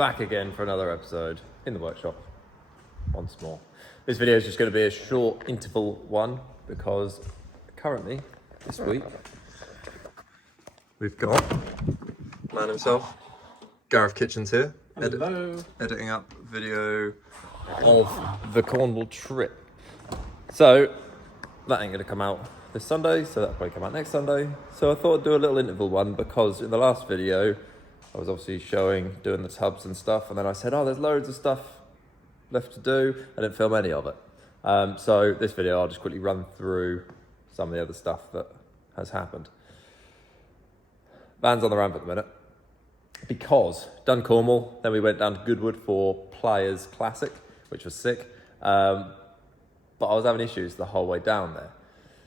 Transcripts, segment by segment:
back again for another episode in the workshop once more. This video is just going to be a short interval one because currently, this week, we've got man himself, Gareth Kitchens here, editing up video of the Cornwall trip. So that ain't going to come out this Sunday, so that'll probably come out next Sunday. So I thought I'd do a little interval one because in the last video, I was obviously doing the tubs and stuff, and then I said, oh, there's loads of stuff left to do. I didn't film any of it. So this video, I'll just quickly run through some of the other stuff that has happened. Van's on the ramp at the minute because done Cornwall, then we went down to Goodwood for Players Classic, which was sick. But I was having issues the whole way down there.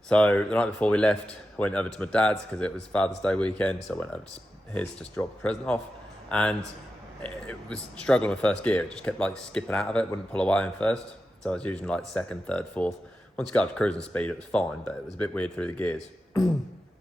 So the night before we left, I went over to my dad's because it was Father's Day weekend. So I went over to his, just dropped the present off, and it was struggling with first gear. It just kept like skipping out of it, wouldn't pull away in first. So I was using like second, third, fourth. Once you got up to cruising speed, it was fine, but it was a bit weird through the gears.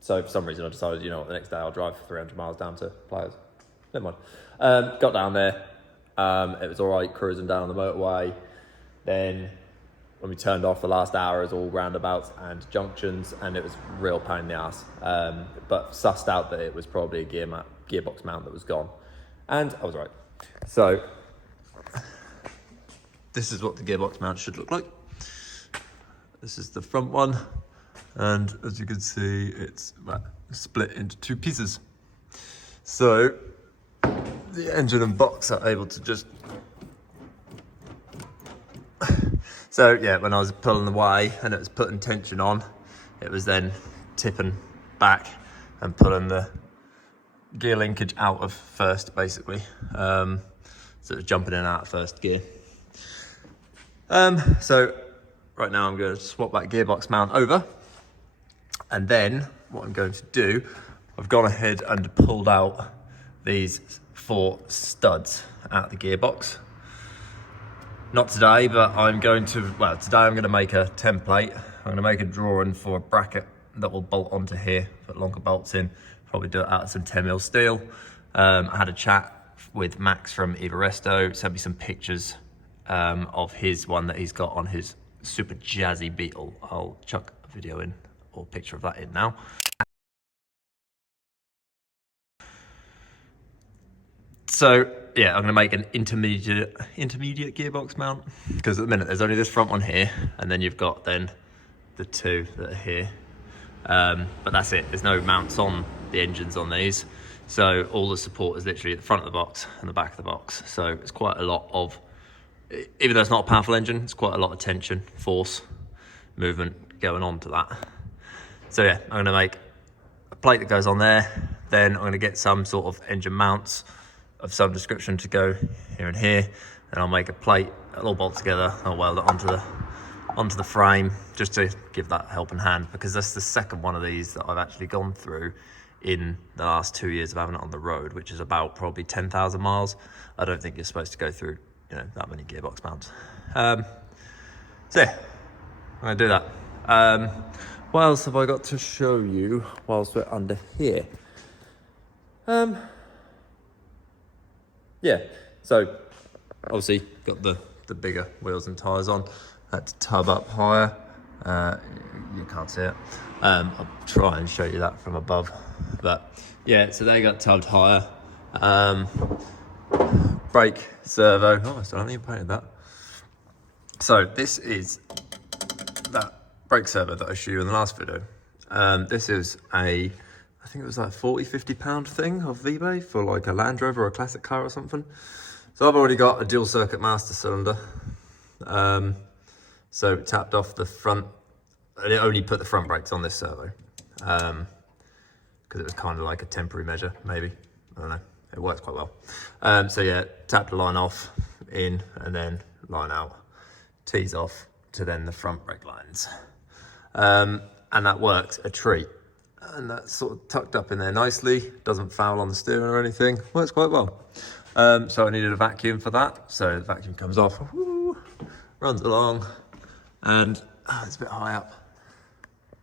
So for some reason I decided, you know what, the next day I'll drive 300 miles down to Players. Never mind. Got down there. It was all right cruising down on the motorway. Then when we turned off, the last hour is all roundabouts and junctions, and it was a real pain in the ass. But sussed out that it was probably a gearbox mount that was gone. And I was right. So this is what the gearbox mount should look like. This is the front one. And as you can see, it's split into two pieces. So the engine and box are able to just... So yeah, when I was pulling away and it was putting tension on, it was then tipping back and pulling the gear linkage out of first, basically. So it was jumping in and out of first gear. So right now I'm going to swap that gearbox mount over. And then what I'm going to do, I've gone ahead and pulled out these 4 studs out of the gearbox. Not today, but I'm going to, well, today I'm going to make a template. I'm going to make a drawing for a bracket that will bolt onto here, put longer bolts in, probably do it out of some 10mm steel. I had a chat with Max from Everesto, sent me some pictures of his one that he's got on his super jazzy Beetle. I'll chuck a video in, or a picture of that in now. So yeah, I'm gonna make an intermediate gearbox mount, because at the minute there's only this front one here, and then you've got then the 2 that are here. But that's it, there's no mounts on the engines on these. So all the support is literally at the front of the box and the back of the box. So it's quite a lot of, even though it's not a powerful engine, it's quite a lot of tension, force, movement going on to that. So yeah, I'm gonna make a plate that goes on there. Then I'm gonna get some sort of engine mounts of some description to go here and here, and I'll make a plate, it'll all bolt together, I'll weld it onto the frame, just to give that helping hand, because that's the second one of these that I've actually gone through in the last 2 years of having it on the road, which is about probably 10,000 miles. I don't think you're supposed to go through, you know, that many gearbox mounts. So yeah, I'm gonna do that. What else have I got to show you whilst we're under here? Yeah, so obviously got the bigger wheels and tyres on. Had to tub up higher. You can't see it. I'll try and show you that from above. But yeah, so they got tubbed higher. Brake servo. Oh, I still haven't even painted that. So this is that brake servo that I showed you in the last video. This is I think it was like a 40-50 pound thing off eBay for like a Land Rover or a classic car or something. So I've already got a dual circuit master cylinder. So it tapped off the front, and it only put the front brakes on this servo. Because it was kind of like a temporary measure, maybe. I don't know, it works quite well. So yeah, tapped the line off, in, and then line out. Tees off to then the front brake lines. And that works a treat. And that's sort of tucked up in there nicely, doesn't foul on the steering or anything, works quite well. So I needed a vacuum for that, so the vacuum comes off, woo, runs along, and it's a bit high up,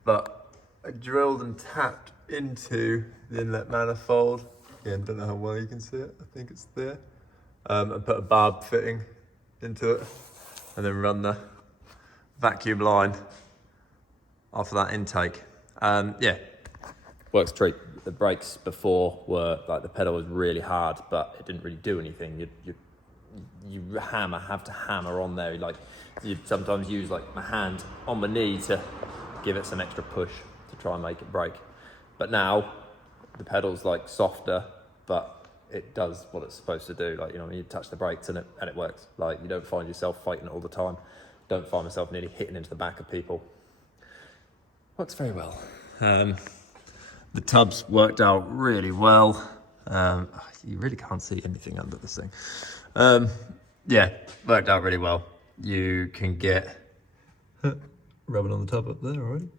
but I drilled and tapped into the inlet manifold. Again, don't know how well you can see it, I think it's there. and put a barb fitting into it, and then run the vacuum line off of that intake. Yeah, works treat. The brakes before were like the pedal was really hard, but it didn't really do anything. You have to hammer on there. Like you sometimes use like my hand on my knee to give it some extra push to try and make it brake. But now the pedal's like softer, but it does what it's supposed to do. Like, you know, you touch the brakes and it works. Like, you don't find yourself fighting it all the time. Don't find myself nearly hitting into the back of people. Works very well. The tubs worked out really well. You really can't see anything under this thing. Yeah, worked out really well. You can get rubbing on the tub up there already.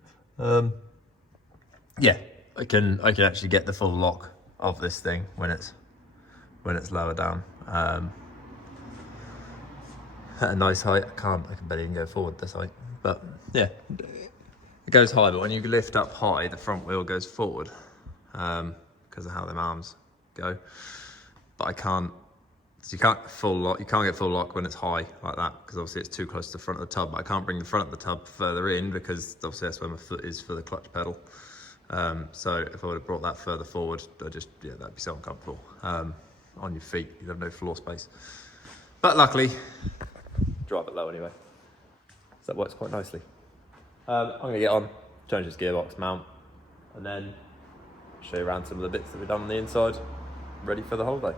Yeah, I can actually get the full lock of this thing when it's lower down. At a nice height, I can barely even go forward this height. But yeah, it goes high, but when you lift up high, the front wheel goes forward because of how them arms go. But you can't get full lock when it's high like that, because obviously it's too close to the front of the tub. But I can't bring the front of the tub further in because obviously that's where my foot is for the clutch pedal. So if I would have brought that further forward, that'd be so uncomfortable. On your feet, you'd have no floor space. But luckily, drive it low anyway. So that works quite nicely. I'm gonna get on, change this gearbox mount, and then show you around some of the bits that we've done on the inside, ready for the holiday.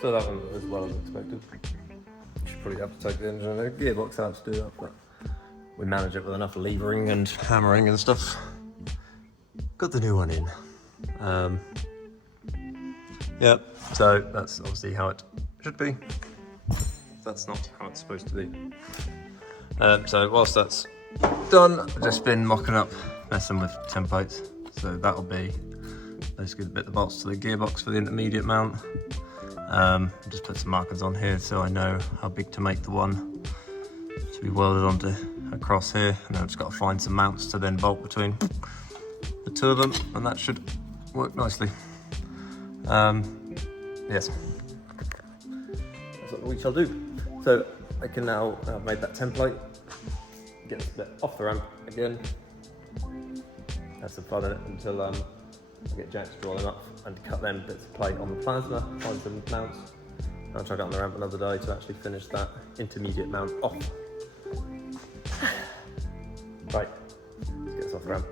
So that one was as well as expected. Should probably have to take the engine and the gearbox out to do that, but we manage it with enough levering and hammering and stuff. Got the new one in. Yep, so that's obviously how it should be. That's not how it's supposed to be. So whilst that's done, I've just been mocking up, messing with templates. So that'll be basically the bit that bolts to the gearbox for the intermediate mount. Just put some markers on here so I know how big to make the one to be welded onto across here, and then I've just got to find some mounts to then bolt between the two of them, and that should work nicely. Yes, that's what we shall do. So I can now, I've made that template, get this bit off the ramp again, have some fun in it until I get jacks to draw them up and cut them bits of plate on the plasma, find some mounts. I'll try to get on the ramp another day to actually finish that intermediate mount off. Right, let's get this off the ramp.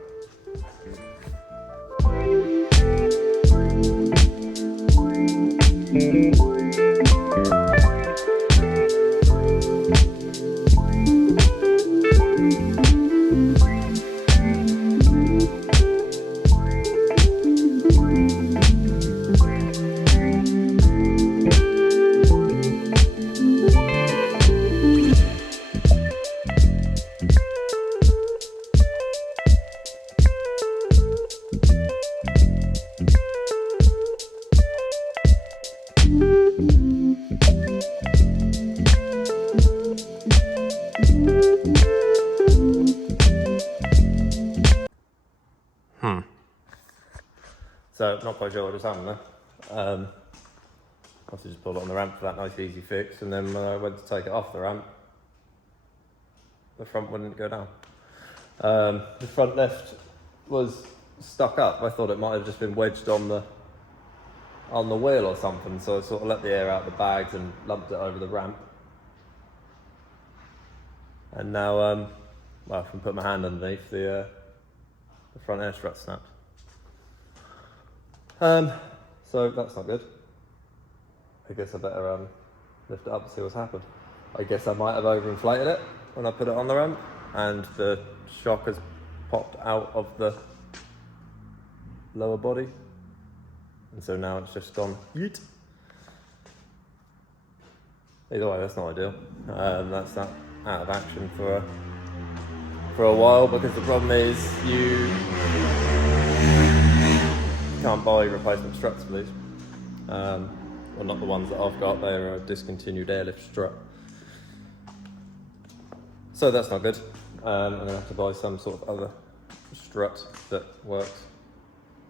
So not quite sure what just happened there. Obviously just pulled it on the ramp for that nice easy fix, and then when I went to take it off the ramp, the front wouldn't go down. The front lift was stuck up. I thought it might have just been wedged on the wheel or something, so I sort of let the air out the bags and lumped it over the ramp. And now, well, if I can put my hand underneath, the front air strut snapped. So that's not good. I guess I better lift it up and see what's happened. I guess I might have overinflated it when I put it on the ramp, and the shock has popped out of the lower body, and so now it's just gone yeet. Either way, that's not ideal. That's not out of action for a while, because the problem is you can't buy replacement struts for these. Well, not the ones that I've got, they're a discontinued airlift strut. So that's not good. I'm going to have to buy some sort of other strut that works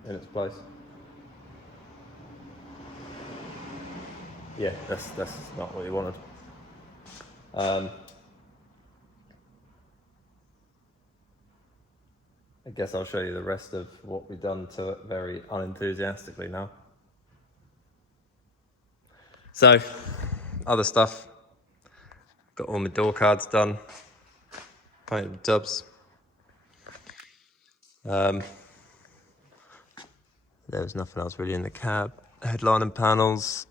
in its place. Yeah, that's not what you wanted. I guess I'll show you the rest of what we've done to it very unenthusiastically now. So, other stuff. Got all my door cards done. Painted the tubs. There was nothing else really in the cab. Headline and panels.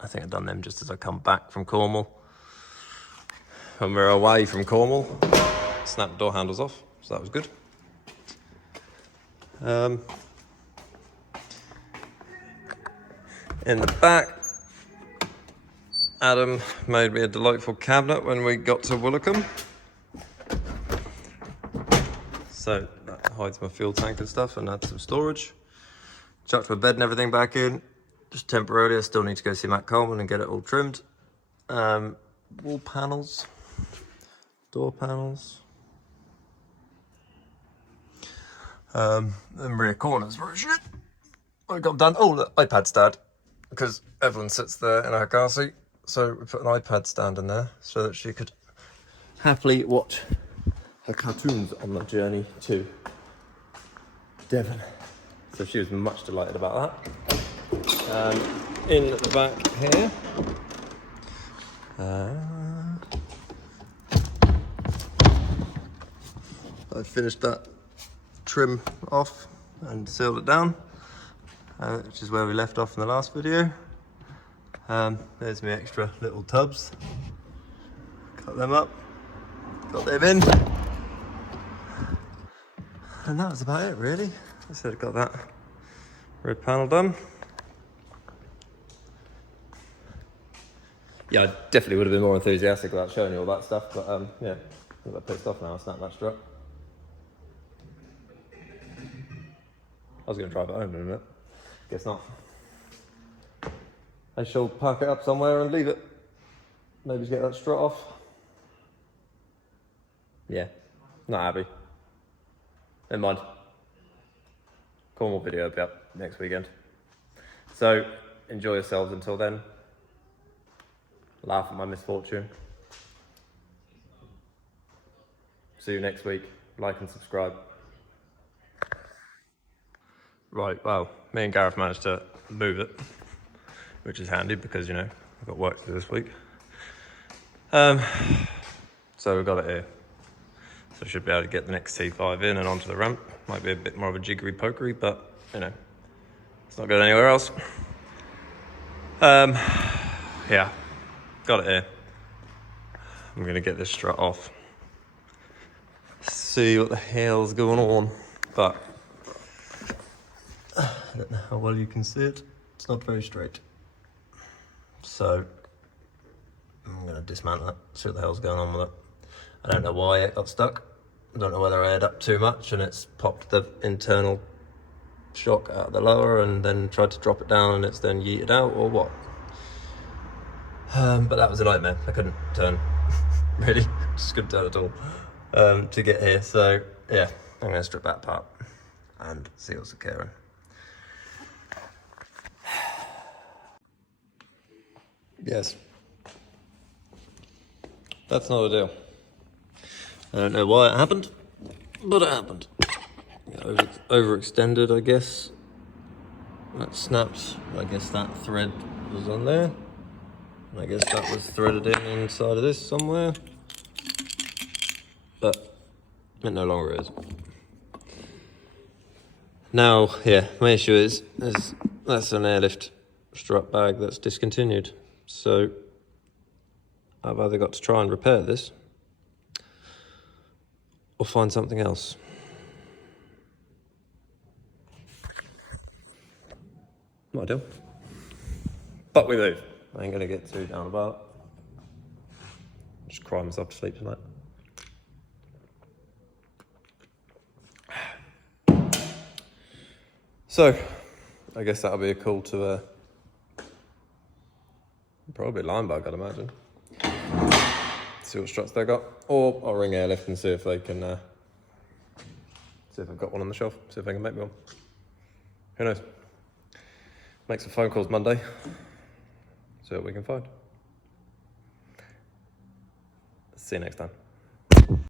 I think I've done them just as I come back from Cornwall. When we're away from Cornwall, snapped the door handles off, so that was good. In the back, Adam made me a delightful cabinet when we got to Woolacombe. So that hides my fuel tank and stuff, and adds some storage. Chucked my bed and everything back in, just temporarily. I still need to go see Matt Coleman and get it all trimmed. Wall panels, door panels. And rear corners were shit. I got done. Oh, the iPad stand, because Evelyn sits there in her car seat, so we put an iPad stand in there so that she could happily watch her cartoons on the journey to Devon. So she was much delighted about that. In the back here, I finished that trim off and sealed it down, which is where we left off in the last video. There's my extra little tubs. Cut them up, got them in, and that was about it really. I said I got that red panel done. Yeah, I definitely would have been more enthusiastic about showing you all that stuff, but yeah, I'm a bit pissed off now. I snapped that strut. I was going to drive it home in a minute. Guess not. I shall park it up somewhere and leave it. Maybe get that strut off. Yeah, not happy. Never mind. Cornwall video will be up next weekend. So, enjoy yourselves until then. Laugh at my misfortune. See you next week. Like and subscribe. Right, well, me and Gareth managed to move it, which is handy because, you know, I've got work to do this week. So we've got it here. So I should be able to get the next T5 in and onto the ramp. Might be a bit more of a jiggery pokery, but, you know, it's not going anywhere else. Yeah, got it here. I'm going to get this strut off. See what the hell's going on, but I don't know how well you can see it. It's not very straight. So I'm going to dismantle it, see what the hell's going on with it. I don't know why it got stuck. I don't know whether I aired up too much and it's popped the internal shock out of the lower and then tried to drop it down and it's then yeeted out, or what. But that was a nightmare. I couldn't turn, really. Just couldn't turn at all to get here. So yeah, I'm going to strip that apart and see what's occurring. Yes. That's not a deal. I don't know why it happened, but it happened. Overextended, I guess. That snapped. I guess that thread was on there. And I guess that was threaded in inside of this somewhere. But it no longer is. Now, yeah, my issue is that's an airlift strut bag that's discontinued. So I've either got to try and repair this or find something else. Not ideal. But we move. I ain't gonna get too down about. Just cry myself to sleep tonight. So, I guess that'll be a call to probably Linebug, I'd imagine. See what struts they got. Or I'll ring Airlift and see if they can, see if I've got one on the shelf, see if they can make me one. Who knows? Make some phone calls Monday, see what we can find. See you next time.